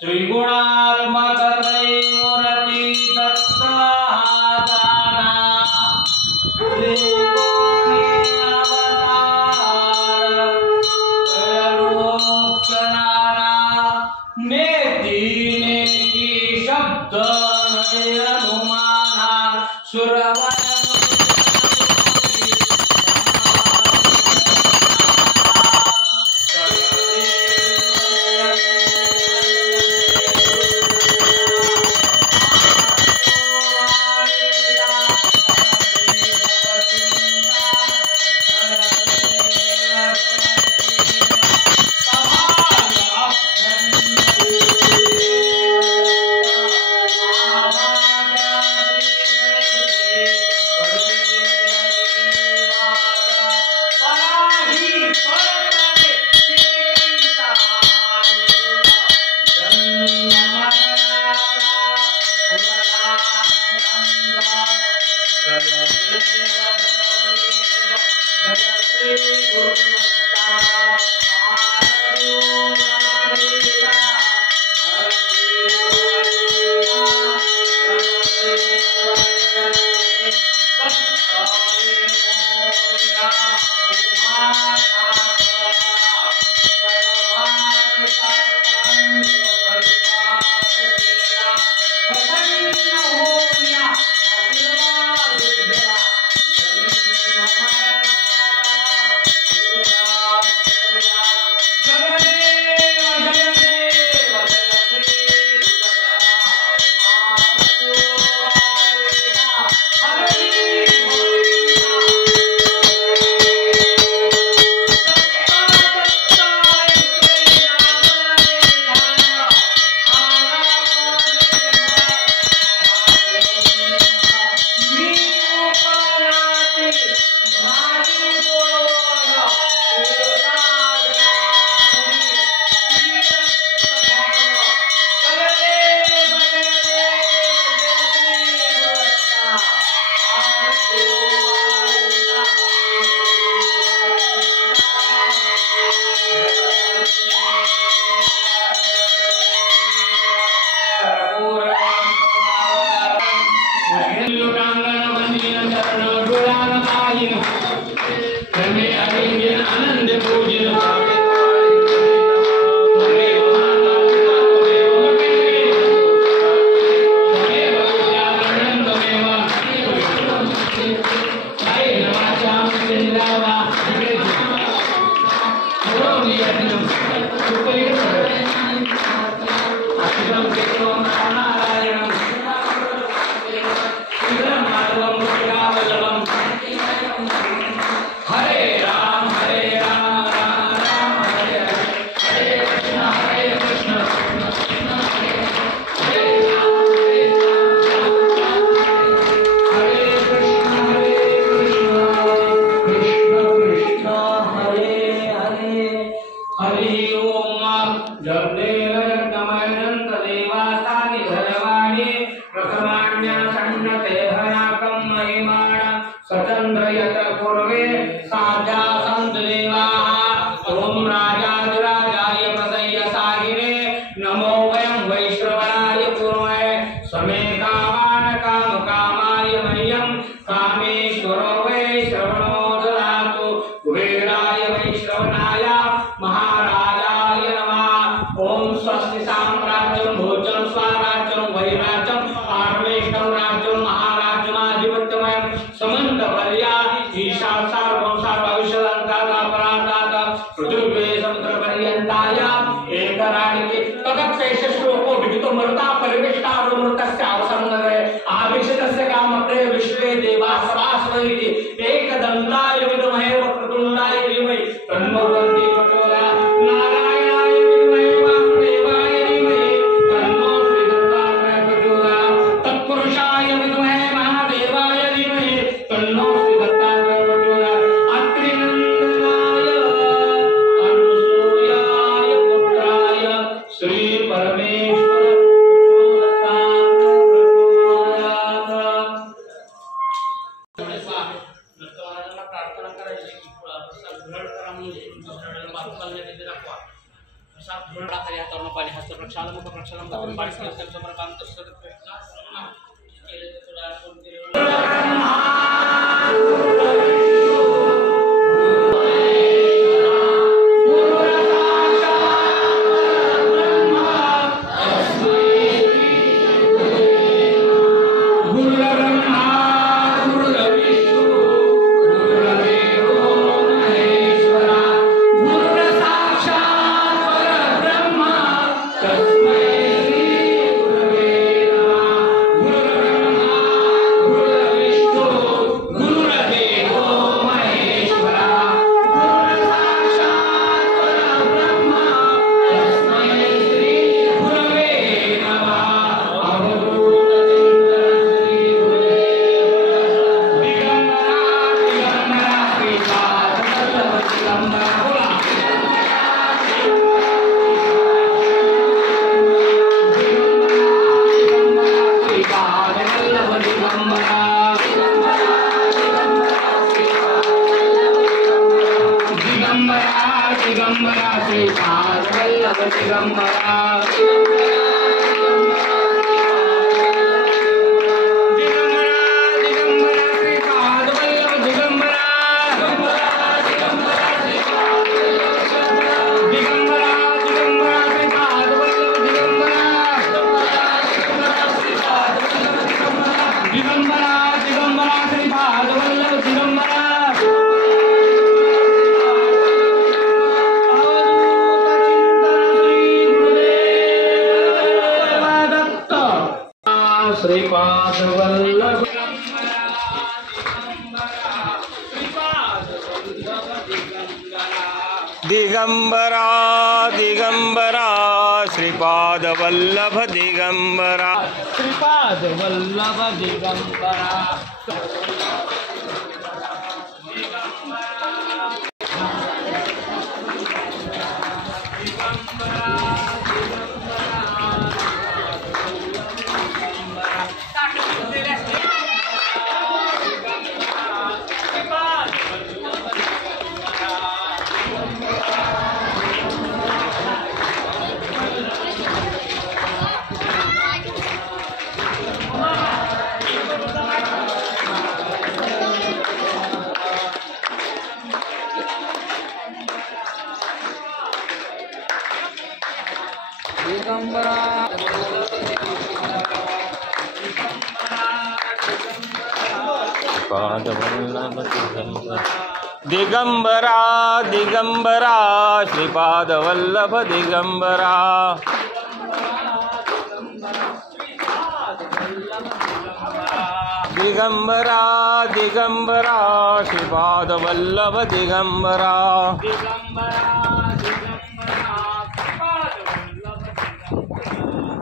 त्रिगुणात्मक त्रैमूर्ति दत्त हादाना त्रिगुणी अवतार त्रैलोक्यनाना नेति नेति शब्द नय अनुमाना सुरवय असा धुरळा खाली हातावरून पाणी हस्त प्रक्षालन मुख प्रक्षालन करून पाणी संकल्प प्रकांत कृष्ण केले तुला श्रीपाद वल्लभ दिगंबरा दिगंबरा श्रीपाद वल्लभ दिगंबरा श्रीपाद वल्लभ दिगंबरा दिगंबरा दिगंबरा श्रीपाद वल्लभ दिगंबरा दिगंबरा दिगंबरा श्रीपाद वल्लभ दिगंबरा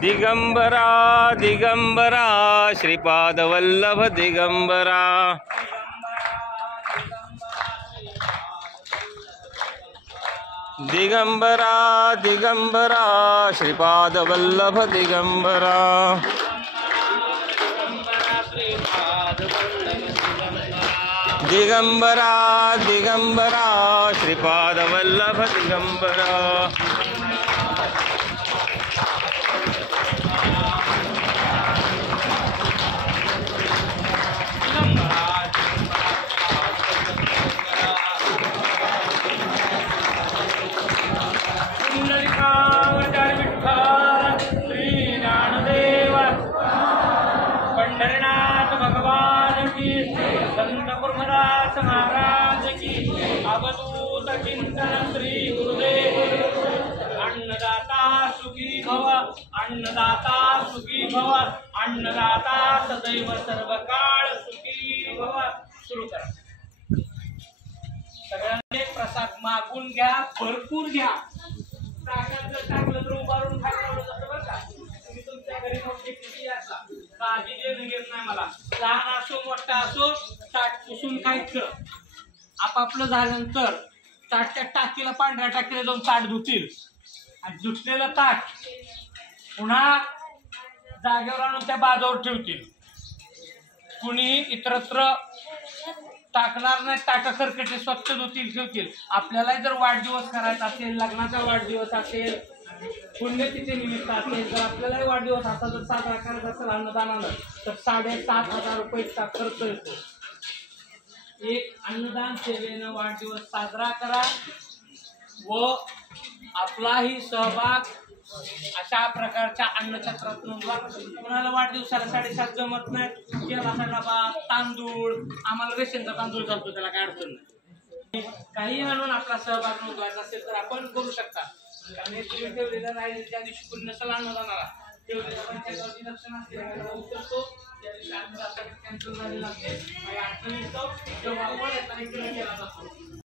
दिगंबरा दिगंबरा श्रीपाद वल्लभ दिगंबरा दिगंबरा दिगंबरा श्रीपाद वल्लभ दिगंबरा दिगंबरा दिगंबरा श्रीपाद वल्लभ दिगंबरा पंढरीनाथ भगवान की संत गुरुदास महाराज की अवधूत चिंतन श्री गुरुदेव अन्नदाता सुखी भव अन्नदाता सुखी भव अन्नदाता सदैव सर्वकाळ सुखी भव। सुरू करा सगळ्यांनी प्रसाद मागून घ्या भरपूर घ्या ताटात जर टाकलं तर उभारून खायला जातं बरं का तुम्ही तुमच्या घरी मोठी किती असता काळजी देणं घेत नाही मला लहान असो मोठा असो ताट पुसून खायचं आपापलं झाल्यानंतर ताटच्या टाकीला पांढऱ्या टाकीला जाऊन ताट धुतील आणि धुतलेलं ताट पुन्हा जागेवर आणून त्या बाजूवर ठेवतील कुणी इतरत्र टाकणार नाही ताटासारखे स्वच्छ धुतील ठेवतील आपल्याला जर वाढदिवस करायचा असेल लग्नाचा वाढदिवस असेल पुण्यतिथी निमित्त असेल तर आपल्यालाही वाढदिवस असा जर साजरा करायचा असेल अन्नदानानं तर 7,500 रुपयेचा खर्च येतो. एक अन्नदान सेवेनं वाढदिवस साजरा करा व आपलाही सहभाग अशा प्रकारच्या अन्नछत्रात नोंदवा. कोणाला वाढदिवसाला 7.5 जमत नाही, तेलाचा डबा, तांदूळ, आम्हाला रेशनचा तांदूळ चालतो, त्याला काय अडचण नाही. काही आणून आपला सहभाग नोंदवायचा असेल तर आपण करू शकता. कारण हे तुम्ही ठेवलेलं राहील ज्या दिवशी कोणी नसेल अन्नदानाला ठेवलेलं पंचायत लक्षण असते उतरतो त्या दिवशी अन्नदाता कॅन्सल झालेला असते. अडचणी येतो तेव्हा आपण केला जातो.